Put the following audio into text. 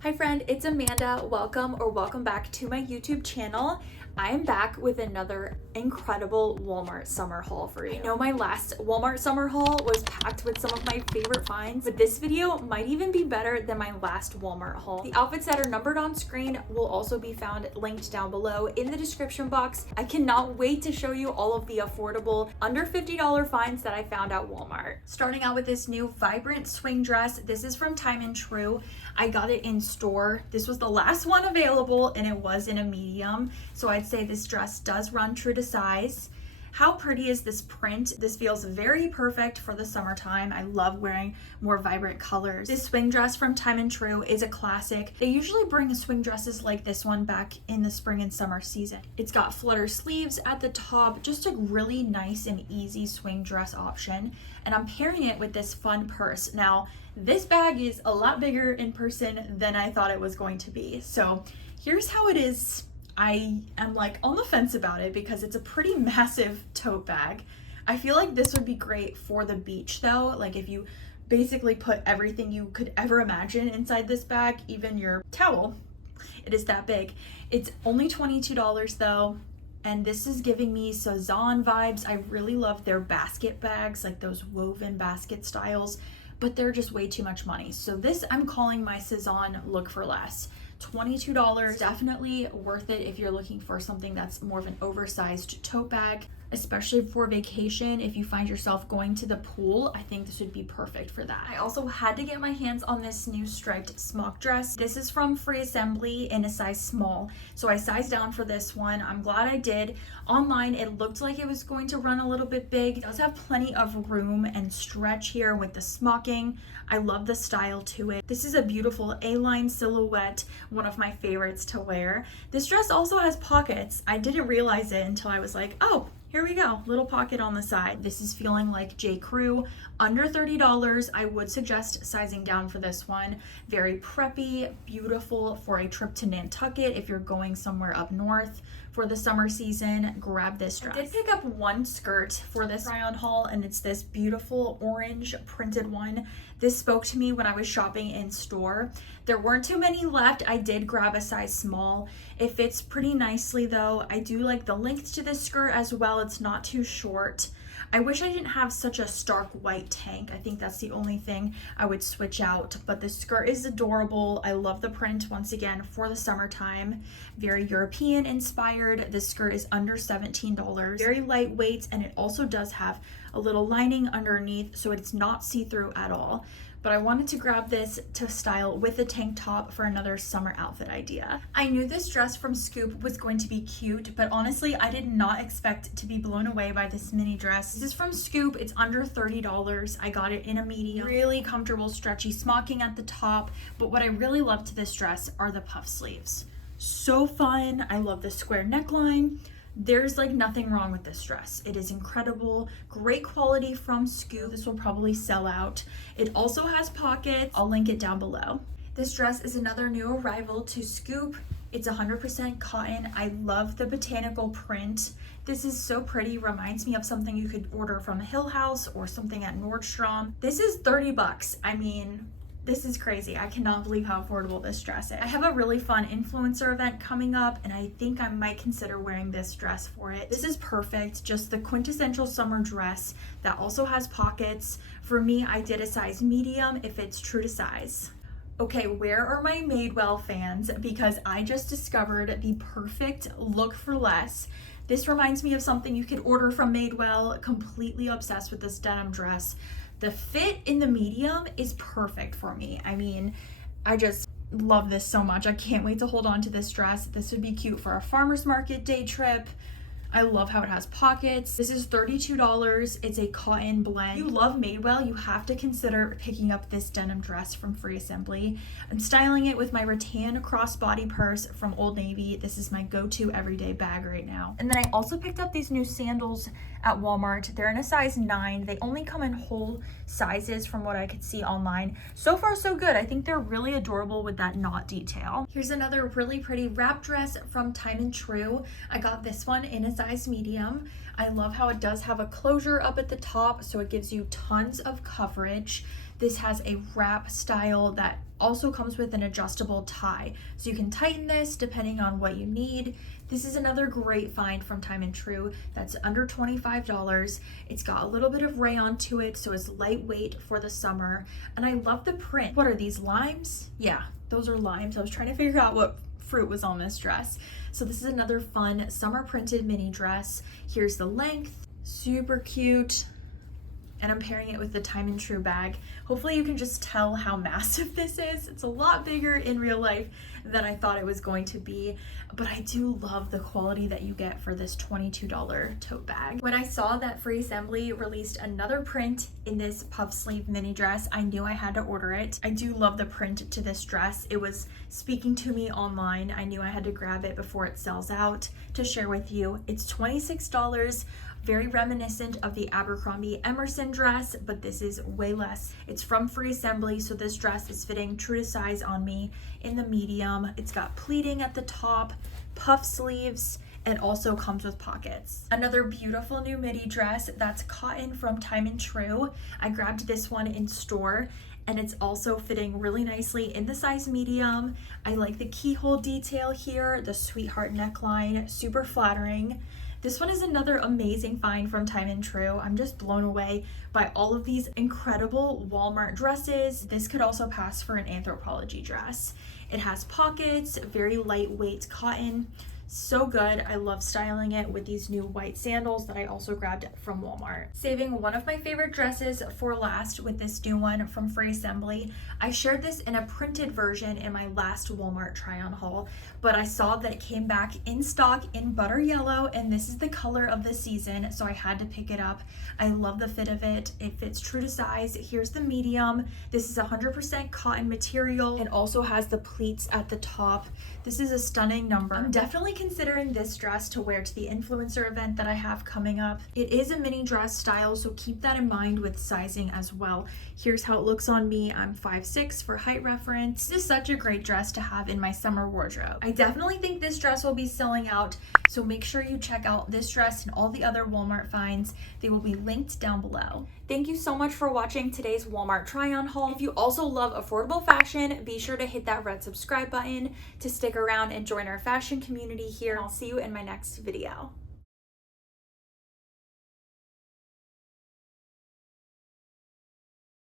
Hi friend, it's Amanda. Welcome back to my YouTube channel. I am back with another incredible Walmart summer haul for you. I know my last Walmart summer haul was packed with some of my favorite finds, but this video might even be better than my last Walmart haul. The outfits that are numbered on screen will also be found linked down below in the description box. I cannot wait to show you all of the affordable under $50 finds that I found at Walmart. Starting out with this new vibrant swing dress. This is from Time and True. I got it in store. This was the last one available and it was in a medium. So I'd say this dress does run true to size. How pretty is this print? This feels very perfect for the summertime. I love wearing more vibrant colors. This swing dress from Time and True is a classic. They usually bring swing dresses like this one back in the spring and summer season. It's got Flutter sleeves at the top, just a really nice and easy swing dress option. And I'm pairing it with this fun purse. Now, this bag is a lot bigger in person than I thought it was going to be. So here's how it is. I am like on the fence about it because it's a pretty massive tote bag. I feel like this would be great for the beach though. Like if you basically put everything you could ever imagine inside this bag, even your towel, it is that big. It's only $22 though. And this is giving me Cezanne vibes. I really love their basket bags, like those woven basket styles, but they're just way too much money. So this I'm calling my Cezanne look for less. $22, definitely worth it if you're looking for something that's more of an oversized tote bag, especially for vacation. If you find yourself going to the pool, I think this would be perfect for that. I also had to get my hands on this new striped smock dress. This is from Free Assembly in a size small, so I sized down for this one. I'm glad I did. Online it looked like it was going to run a little bit big. It does have plenty of room and stretch here with the smocking. I love the style to it. This is a beautiful A-line silhouette, one of my favorites to wear. This dress also has pockets. I didn't realize it until I was like, oh, here we go, little pocket on the side. This is feeling like J. Crew, under $30. I would suggest sizing down for this one. Very preppy, beautiful for a trip to Nantucket. If you're going somewhere up north for the summer season, grab this dress. I did pick up one skirt for this try-on haul, and it's this beautiful orange printed one. This spoke to me when I was shopping in store. There weren't too many left. I did grab a size small. It fits pretty nicely though. I do like the length to this skirt as well. It's not too short. I wish I didn't have such a stark white tank. I think that's the only thing I would switch out, but the skirt is adorable. I love the print once again for the summertime. Very European inspired. This skirt is under $17. Very lightweight, and it also does have a little lining underneath, so it's not see-through at all. But I wanted to grab this to style with a tank top for another summer outfit idea. I knew this dress from Scoop was going to be cute, but honestly, I did not expect to be blown away by this mini dress. This is from Scoop. It's under $30. I got it in a medium. Really comfortable, stretchy smocking at the top, but what I really love to this dress are the puff sleeves. So fun. I love the square neckline. There's like nothing wrong with this dress. It is incredible, great quality from Scoop. This will probably sell out. It also has pockets. I'll link it down below. This dress is another new arrival to Scoop. It's 100% cotton. I love the botanical print. This is so pretty, reminds me of something you could order from Hill House or something at Nordstrom. This is 30 bucks. I mean, this is crazy. I cannot believe how affordable this dress is. I have a really fun influencer event coming up, and I think I might consider wearing this dress for it. This is perfect, just the quintessential summer dress that also has pockets. For me, I did a size medium. If it's true to size. Okay, where are my Madewell fans? Because I just discovered the perfect look for less. This reminds me of something you could order from Madewell. Completely obsessed with this denim dress. The fit in the medium is perfect for me. I mean, I just love this so much. I can't wait to hold on to this dress. This would be cute for a farmer's market day trip. I love how it has pockets. This is $32. It's a cotton blend. If you love Madewell, you have to consider picking up this denim dress from Free Assembly. I'm styling it with my rattan crossbody purse from Old Navy. This is my go-to everyday bag right now. And then I also picked up these new sandals at Walmart. They're in a size 9. They only come in whole sizes from what I could see online. So far, so good. I think they're really adorable with that knot detail. Here's another really pretty wrap dress from Time and True. I got this one in a size medium. I love how it does have a closure up at the top, so it gives you tons of coverage. This has a wrap style that also comes with an adjustable tie. So you can tighten this depending on what you need. This is another great find from Time and True that's under $25. It's got a little bit of rayon to it, so it's lightweight for the summer. And I love the print. What are these, limes? Yeah, those are limes. I was trying to figure out what fruit was on this dress. So this is another fun summer printed mini dress. Here's the length, super cute. And I'm pairing it with the Time and True bag. Hopefully you can just tell how massive this is. It's a lot bigger in real life than I thought it was going to be, but I do love the quality that you get for this $22 tote bag. When I saw that Free Assembly released another print in this puff sleeve mini dress, I knew I had to order it. I do love the print to this dress. It was speaking to me online. I knew I had to grab it before it sells out to share with you. It's $26. Very reminiscent of the Abercrombie Emerson dress, but this is way less. It's from Free Assembly, so this dress is fitting true to size on me in the medium. It's got pleating at the top, puff sleeves, and also comes with pockets. Another beautiful new midi dress that's cotton from Time and True. I grabbed this one in store, and it's also fitting really nicely in the size medium. I like the keyhole detail here, the sweetheart neckline, super flattering. This one is another amazing find from Time and True. I'm just blown away by all of these incredible Walmart dresses. This could also pass for an Anthropologie dress. It has pockets, very lightweight cotton. So good. I love styling it with these new white sandals that I also grabbed from Walmart. Saving one of my favorite dresses for last with this new one from Free Assembly. I shared this in a printed version in my last Walmart try-on haul, but I saw that it came back in stock in butter yellow, and this is the color of the season, so I had to pick it up. I love the fit of it. It fits true to size. Here's the medium. This is 100% cotton material. It also has the pleats at the top. This is a stunning number. I'm definitely considering this dress to wear to the influencer event that I have coming up. It is a mini dress style, so keep that in mind with sizing as well. Here's how it looks on me. I'm 5'6" for height reference. This is such a great dress to have in my summer wardrobe. I definitely think this dress will be selling out, so make sure you check out this dress and all the other Walmart finds. They will be linked down below. Thank you so much for watching today's Walmart try-on haul. If you also love affordable fashion, be sure to hit that red subscribe button to stick around and join our fashion community here. I'll see you in my next video.